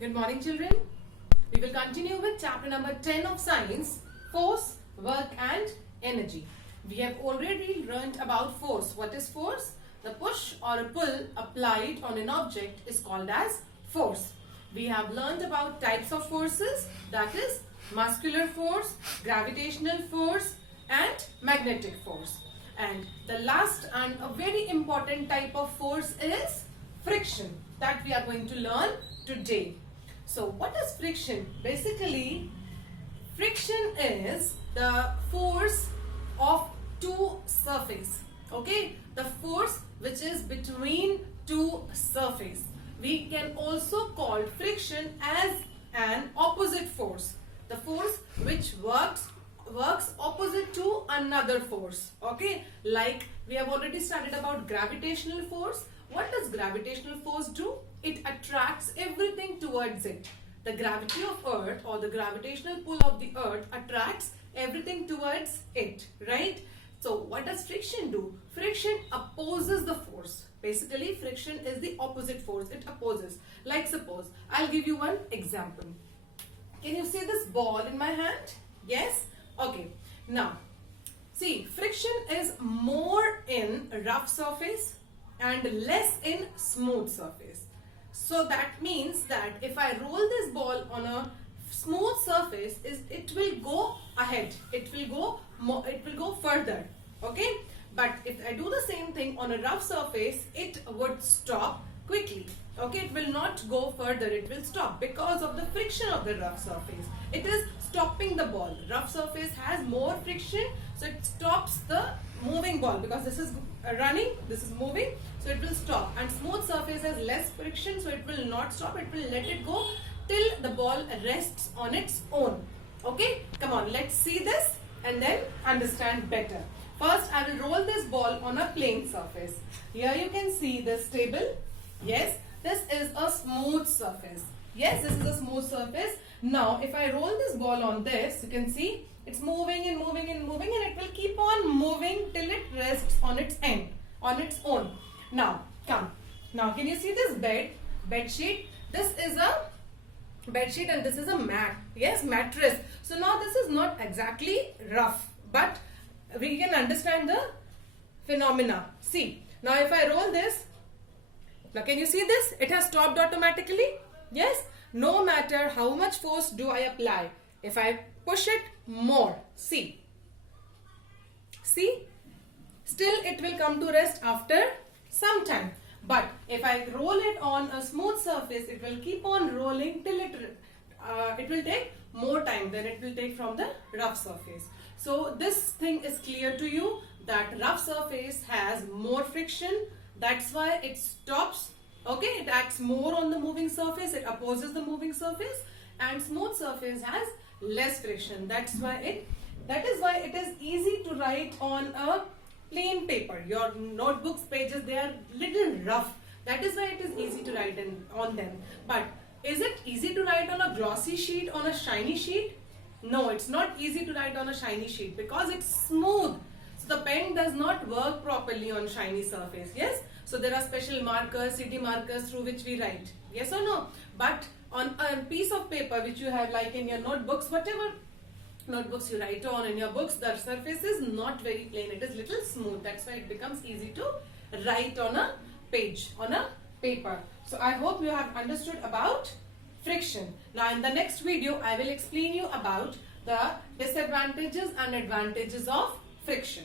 Good morning, children. We will continue with chapter number 10 of science, force, work and energy. We have already learnt about force. What is force? The push or a pull applied on an object is called as force. We have learnt about types of forces, that is muscular force, gravitational force and magnetic force. And the last and a very important type of force is friction, that we are going to learn today. So what is friction? Basically, friction is the force of two surfaces. Okay, the force which is between two surfaces. We can also call friction as an opposite force. The force which works opposite to another force. Okay, like we have already studied about gravitational force. What does gravitational force do? It attracts everything towards it. The gravity of earth or the gravitational pull of the earth attracts everything towards it, right? So what does friction do? Friction opposes the force. Basically, friction is the opposite force. It opposes. Like suppose, I'll give you one example. Can you see this ball in my hand? Yes? Okay. Now, see, friction is more in rough surface and less in smooth surface. So that means that if I roll this ball on a smooth surface, it will go ahead. It will go further. Okay? But if I do the same thing on a rough surface, it would stop quickly. Okay? It will not go further. It will stop because of the friction of the rough surface. It is stopping the ball. Rough surface has more friction, so it stops the moving ball because this is running, this is moving, so it will stop. And smooth surface has less friction, so it will not stop. It will let it go till the ball rests on its own. Okay, come on, let's see this and then understand better. First, I will roll this ball on a plane surface. Here you can see this table. Yes, this is a smooth surface. Yes, this is a smooth surface. Now, if I roll this ball on this, you can see it's moving and moving and moving, and it will keep on moving till it rests on its end, on its own. Now, come. Now, can you see this bed sheet? This is a bed sheet and this is a mat. Yes, mattress. So now this is not exactly rough, but we can understand the phenomena. See, now if I roll this, now can you see this? It has stopped automatically. Yes, no matter how much force do I apply, if I push it more, see, still it will come to rest after some time. But if I roll it on a smooth surface, it will keep on rolling till it will take more time than it will take from the rough surface. So this thing is clear to you that rough surface has more friction. That's why it stops. Okay, it acts more on the moving surface. It opposes the moving surface, and smooth surface has less friction. That is why it is easy to write on a plain paper. Your notebooks pages, they are little rough. That is why it is easy to write on them. But is it easy to write on a glossy sheet, on a shiny sheet? No, it's not easy to write on a shiny sheet because it's smooth. So the pen does not work properly on shiny surface. Yes? So there are special markers, city markers through which we write. Yes or no? But on a piece of paper which you have like in your notebooks, whatever notebooks you write on in your books, the surface is not very plain. It is little smooth. That's why it becomes easy to write on a page, on a paper. So I hope you have understood about friction. Now in the next video, I will explain you about the disadvantages and advantages of friction.